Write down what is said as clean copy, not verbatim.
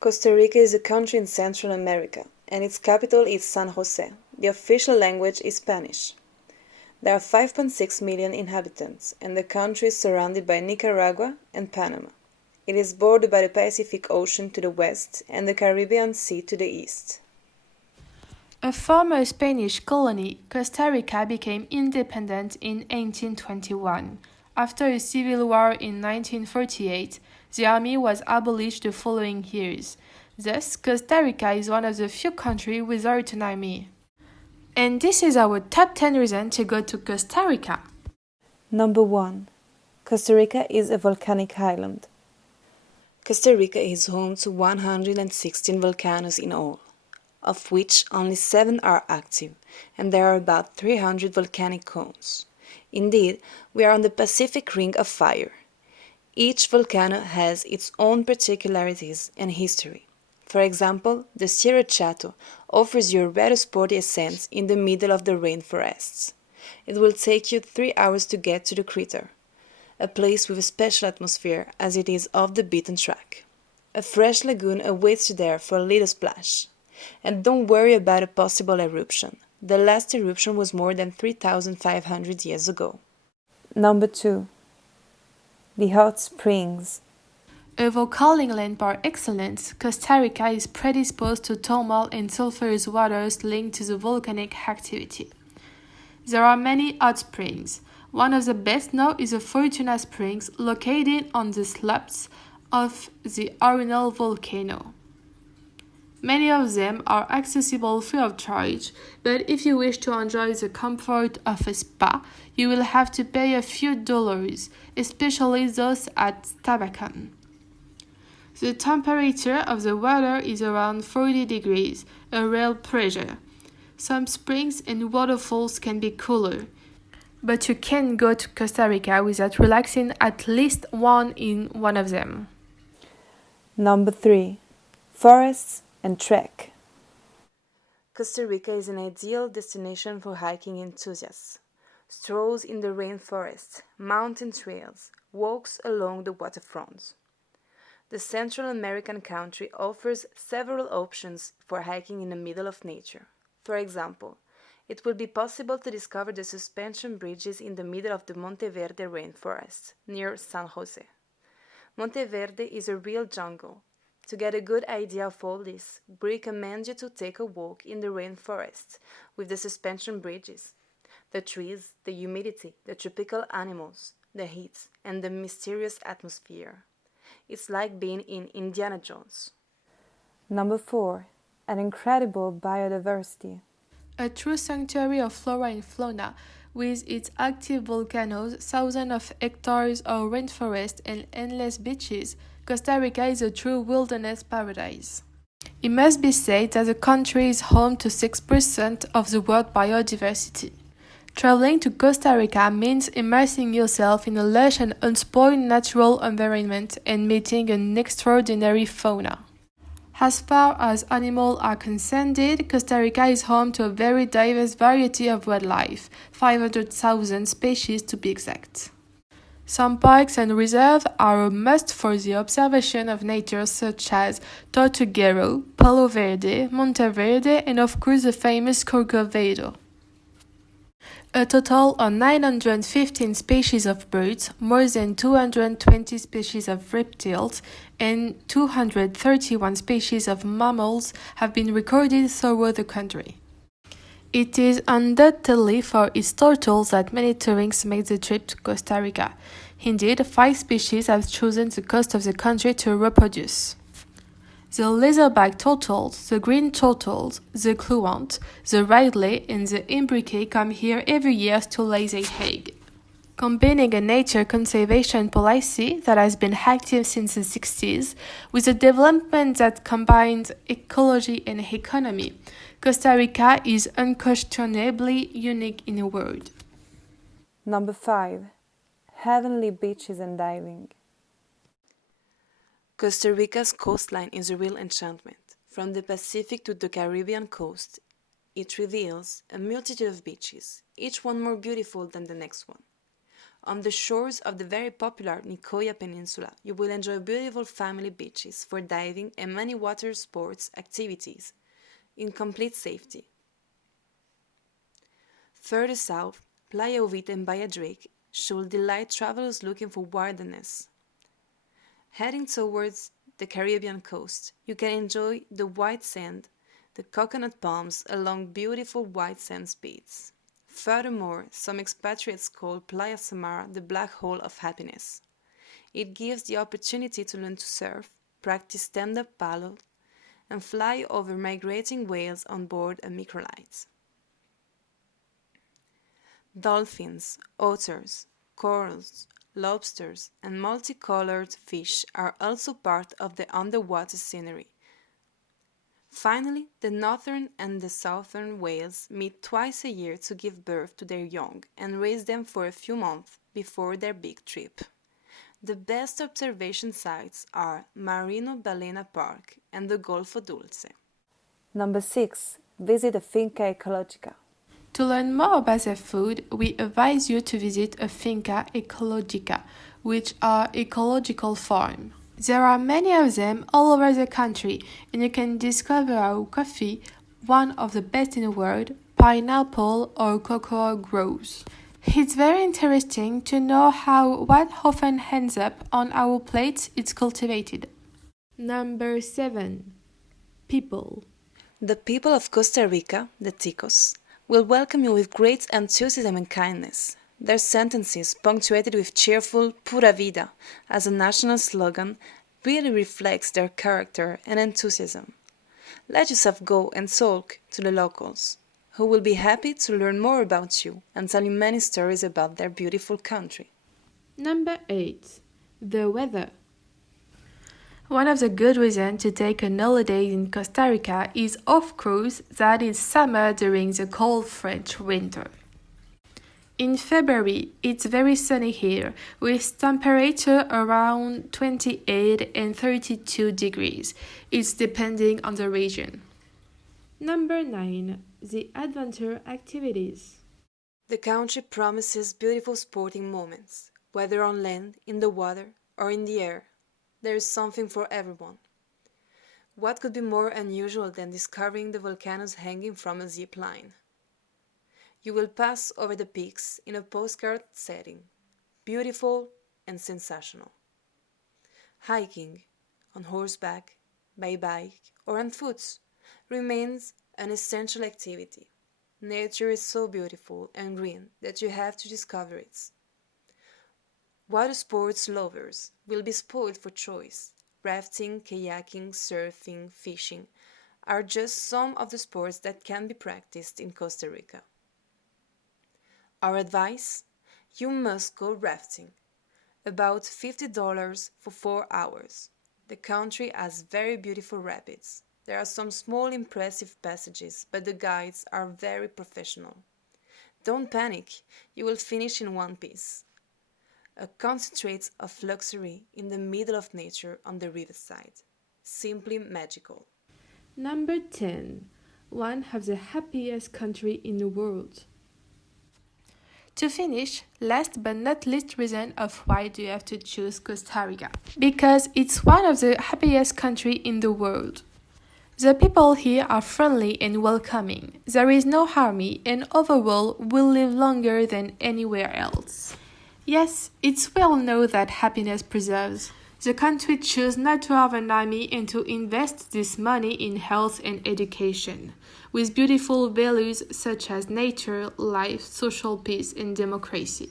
Costa Rica is a country in Central America, and its capital is San Jose. The official language is Spanish. There are 5.6 million inhabitants, and the country is surrounded by Nicaragua and Panama. It is bordered by the Pacific Ocean to the west and the Caribbean Sea to the east. A former Spanish colony, Costa Rica became independent in 1821. After a civil war in 1948, the army was abolished the following years. Thus, Costa Rica is one of the few countries without an army. And this is our top 10 reasons to go to Costa Rica. Number 1. Costa Rica is a volcanic island. Costa Rica is home to 116 volcanoes in all, of which only 7 are active, and there are about 300 volcanic cones. Indeed, we are on the Pacific Ring of Fire. Each volcano has its own particularities and history. For example, the Sierra Chato offers you a rather sporty ascent in the middle of the rainforests. It will take you 3 hours to get to the crater, a place with a special atmosphere as it is off the beaten track. A fresh lagoon awaits you there for a little splash. And don't worry about a possible eruption. The last eruption was more than 3,500 years ago. Number 2. The hot springs. A volcanic land par excellence, Costa Rica is predisposed to thermal and sulfurous waters linked to the volcanic activity. There are many hot springs. One of the best known is the Fortuna Springs, located on the slopes of the Arenal volcano. Many of them are accessible free of charge, but if you wish to enjoy the comfort of a spa, you will have to pay a few dollars, especially those at Tabacon. The temperature of the water is around 40 degrees, a real pleasure. Some springs and waterfalls can be cooler, but you can go to Costa Rica without relaxing at least one in one of them. Number 3. Forests and trek. Costa Rica is an ideal destination for hiking enthusiasts. Strolls in the rainforest, mountain trails, walks along the waterfront. The Central American country offers several options for hiking in the middle of nature. For example, it will be possible to discover the suspension bridges in the middle of the Monteverde rainforest, near San Jose. Monteverde is a real jungle. To get a good idea of all this, we recommend you to take a walk in the rainforest with the suspension bridges. The trees, the humidity, the tropical animals, the heat, and the mysterious atmosphere. It's like being in Indiana Jones. Number 4. An incredible biodiversity. A true sanctuary of flora and fauna, with its active volcanoes, thousands of hectares of rainforest, and endless beaches, Costa Rica is a true wilderness paradise. It must be said that the country is home to 6% of the world's biodiversity. Traveling to Costa Rica means immersing yourself in a lush and unspoiled natural environment and meeting an extraordinary fauna. As far as animals are concerned, Costa Rica is home to a very diverse variety of wildlife, 500,000 species to be exact. Some parks and reserves are a must for the observation of nature, such as Tortuguero, Palo Verde, Monteverde, and of course the famous Corcovado. A total of 915 species of birds, more than 220 species of reptiles, and 231 species of mammals have been recorded throughout the country. It is undoubtedly for its turtles that many tourists make the trip to Costa Rica. Indeed, 5 species have chosen the coast of the country to reproduce. The leatherback turtles, the green turtles, the clouant, the ridley, and the imbriquet come here every year to lay their egg. Combining a nature conservation policy that has been active since the 60s with a development that combines ecology and economy, Costa Rica is unquestionably unique in the world. Number 5. Heavenly beaches and diving. Costa Rica's coastline is a real enchantment. From the Pacific to the Caribbean coast, it reveals a multitude of beaches, each one more beautiful than the next one. On the shores of the very popular Nicoya Peninsula, you will enjoy beautiful family beaches for diving and many water sports activities in complete safety. Further south, Playa Uvita and Bahia Drake should delight travelers looking for wilderness. Heading towards the Caribbean coast, you can enjoy the white sand, the coconut palms along beautiful white sand beaches. Furthermore, some expatriates call Playa Samara the black hole of happiness. It gives the opportunity to learn to surf, practice stand-up paddle, and fly over migrating whales on board a microlight. Dolphins, otters, corals, lobsters, and multicolored fish are also part of the underwater scenery. Finally, the northern and the southern whales meet twice a year to give birth to their young and raise them for a few months before their big trip. The best observation sites are Marino Balena Park and the Golfo Dulce. Number 6. Visit a finca ecologica. To learn more about their food, we advise you to visit a finca ecologica, which are ecological farms. There are many of them all over the country, and you can discover how coffee, one of the best in the world, pineapple or cocoa grows. It's very interesting to know how what often ends up on our plates is cultivated. Number 7. People. The people of Costa Rica, the Ticos, will welcome you with great enthusiasm and kindness. Their sentences, punctuated with cheerful Pura Vida as a national slogan, really reflects their character and enthusiasm. Let yourself go and talk to the locals, who will be happy to learn more about you and tell you many stories about their beautiful country. Number 8. The weather. One of the good reasons to take an holiday in Costa Rica is, of course, that it's summer during the cold French winter. In February, it's very sunny here, with temperature around 28 and 32 degrees. It's depending on the region. Number 9. The adventure activities. The country promises beautiful sporting moments, whether on land, in the water, or in the air. There is something for everyone. What could be more unusual than discovering the volcanoes hanging from a zip line? You will pass over the peaks in a postcard setting, beautiful and sensational. Hiking, on horseback, by bike, or on foot, remains an essential activity. Nature is so beautiful and green that you have to discover it. Water sports lovers will be spoiled for choice. Rafting, kayaking, surfing, fishing are just some of the sports that can be practiced in Costa Rica. Our advice? You must go rafting. About $50 for 4 hours. The country has very beautiful rapids. There are some small impressive passages, but the guides are very professional. Don't panic, you will finish in one piece. A concentrate of luxury in the middle of nature on the riverside. Simply magical. Number 10. One of the happiest countries in the world. To finish, last but not least reason of why do you have to choose Costa Rica? Because it's one of the happiest countries in the world. The people here are friendly and welcoming. There is no army and overall will live longer than anywhere else. Yes, it's well known that happiness preserves. The country chose not to have an army and to invest this money in health and education, with beautiful values such as nature, life, social peace, and democracy.